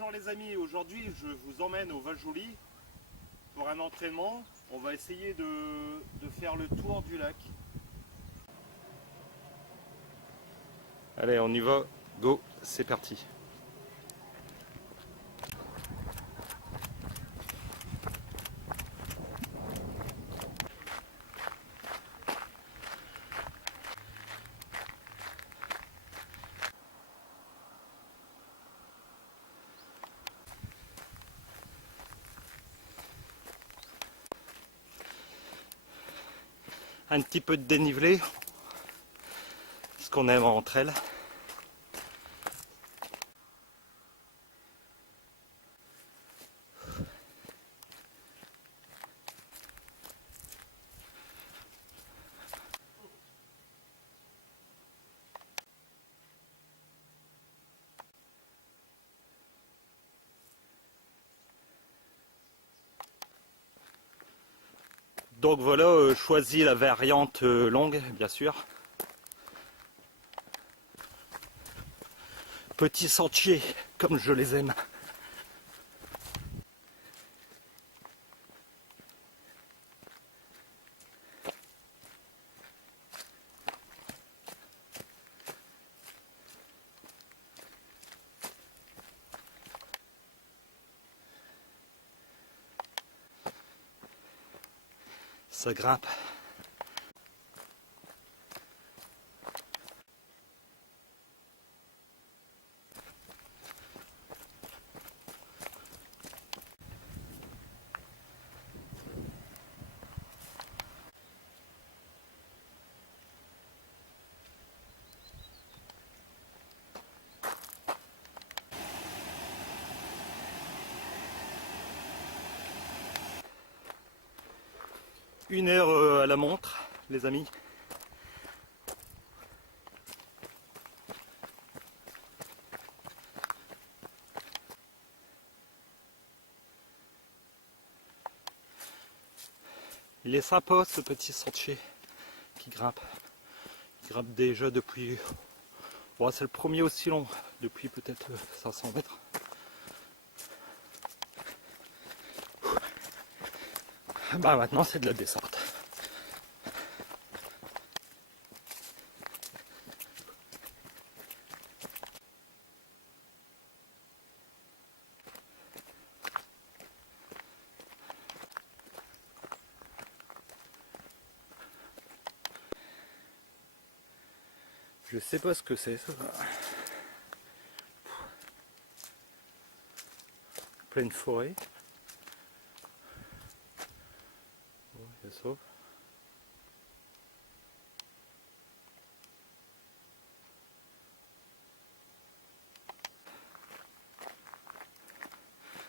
Bonjour les amis, aujourd'hui je vous emmène au Val-Joli pour un entraînement. On va essayer de faire le tour du lac. Allez, on y va, go, c'est parti. Un petit peu de dénivelé, ce qu'on aime entre elles. Donc voilà, choisis la variante longue, bien sûr. Petits sentiers, comme je les aime. Ça grimpe. Une heure à la montre, les amis. Il est sympa ce petit sentier qui grimpe. Il grimpe déjà depuis... Bon, c'est le premier aussi long, depuis peut-être 500 mètres. Bah maintenant c'est de la descente. Je sais pas ce que c'est ça. Pleine forêt. Bon, il y a ça.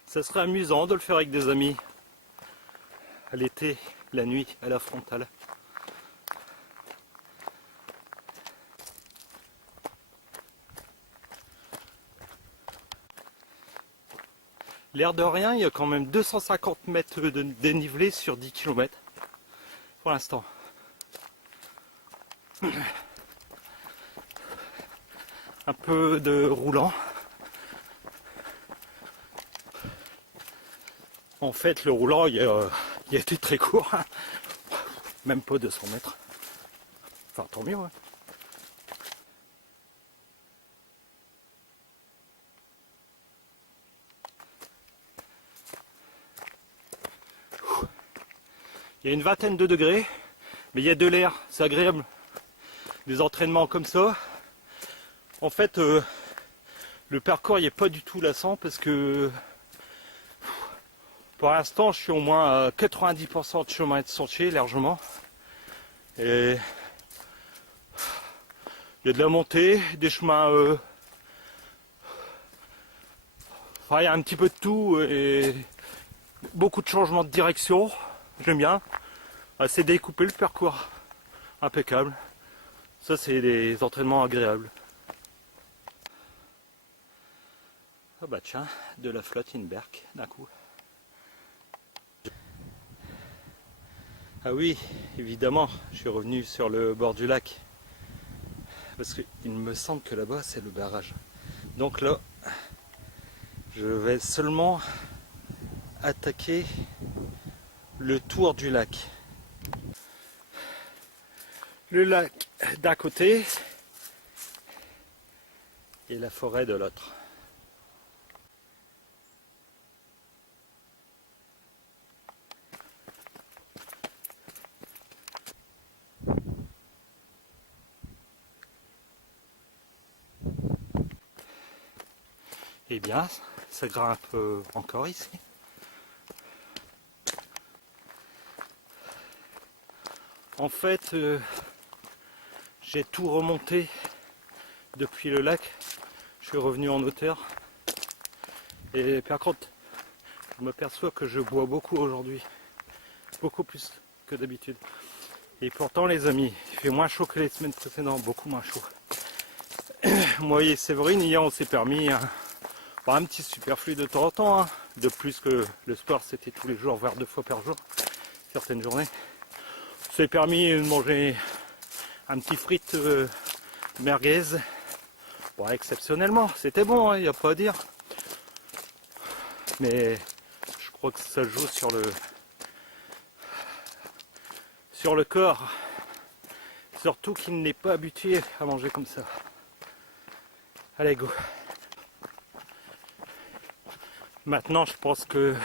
Ça serait amusant de le faire avec des amis. À l'été, la nuit, à la frontale. L'air de rien, il y a quand même 250 mètres de dénivelé sur 10 km pour l'instant. Un peu de roulant. En fait, le roulant, il a été très court. Même pas 200 mètres. Enfin, tant mieux. Hein. Il y a une vingtaine de degrés, mais il y a de l'air, c'est agréable. Des entraînements comme ça. En fait, le parcours il n'est pas du tout lassant parce que pour l'instant je suis au moins à 90% de chemin et de sentier largement. Et il y a de la montée, des chemins... Enfin, il y a un petit peu de tout et beaucoup de changements de direction. J'aime bien. C'est découpé le parcours. Impeccable. Ça c'est des entraînements agréables. Ah bah tiens, de la flotte Inberk d'un coup. Ah oui, évidemment, je suis revenu sur le bord du lac. Parce qu'il me semble que là-bas c'est le barrage. Donc là, Je vais seulement attaquer le tour du lac. Le lac d'un côté et la forêt de l'autre. Eh bien, ça grimpe encore ici. En fait, j'ai tout remonté depuis le lac. Je suis revenu en hauteur. Et par contre, je m'aperçois que je bois beaucoup aujourd'hui. Beaucoup plus que d'habitude. Et pourtant, les amis, il fait moins chaud que les semaines précédentes. Beaucoup moins chaud. Moi et Séverine, hier, on s'est permis un petit superflu de temps en temps. Hein. De plus que le sport, c'était tous les jours, voire 2 fois par jour. Certaines journées. On s'est permis de manger un petit frite merguez. Bon, exceptionnellement, c'était bon, il n'y a pas à dire. Mais je crois que ça joue sur le corps. Surtout qu'il n'est pas habitué à manger comme ça. Allez, go. Maintenant, je pense que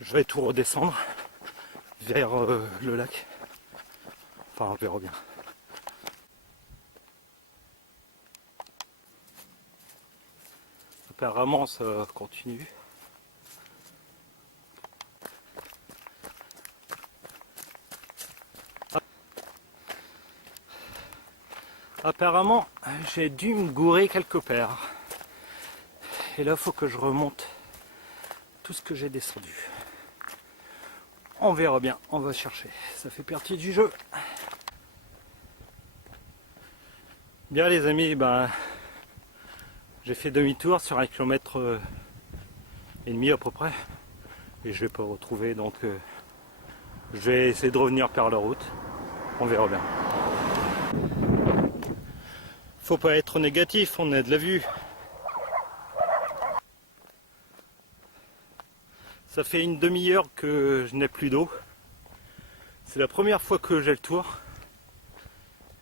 je vais tout redescendre vers le lac. Enfin, on verra bien. Apparemment, ça continue. Apparemment, j'ai dû me gourer quelque part. Et là, il faut que je remonte tout ce que j'ai descendu. On verra bien, on va chercher. Ça fait partie du jeu. Bien les amis, j'ai fait demi-tour sur 1,5 km à peu près. Et je vais pas retrouver, donc je vais essayer de revenir par la route. On verra bien. Faut pas être négatif, on a de la vue. Ça fait une demi-heure que je n'ai plus d'eau. C'est la première fois que j'ai le tour.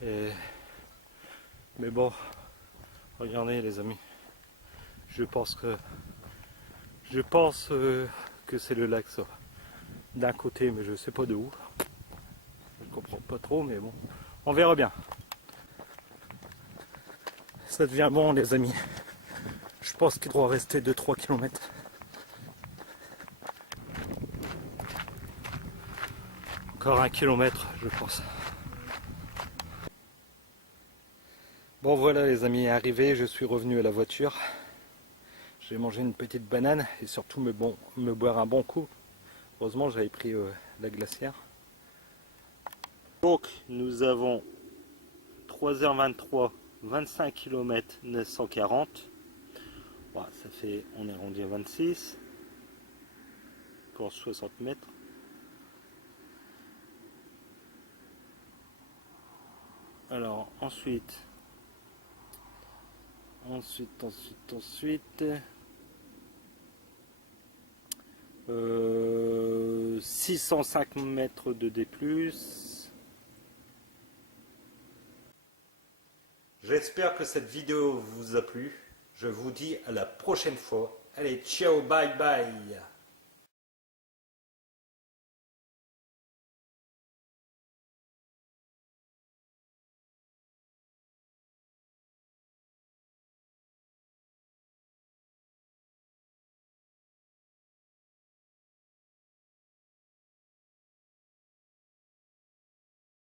Mais bon, regardez les amis. Je pense que c'est le lac ça. D'un côté, mais je sais pas de où. Je comprends pas trop, mais bon. On verra bien. Ça devient bon les amis. Je pense qu'il doit rester 2-3 km. Encore 1 km, je pense. Bon voilà les amis, arrivé, je suis revenu à la voiture. J'ai mangé une petite banane et surtout me boire un bon coup. Heureusement j'avais pris la glacière. Donc nous avons 3h23, 25 km 940. Bon, ça fait, on est rendu à 26 pour 60 mètres. Alors ensuite 605 mètres de D+. J'espère que cette vidéo vous a plu. Je vous dis à la prochaine fois. Allez, ciao, bye bye.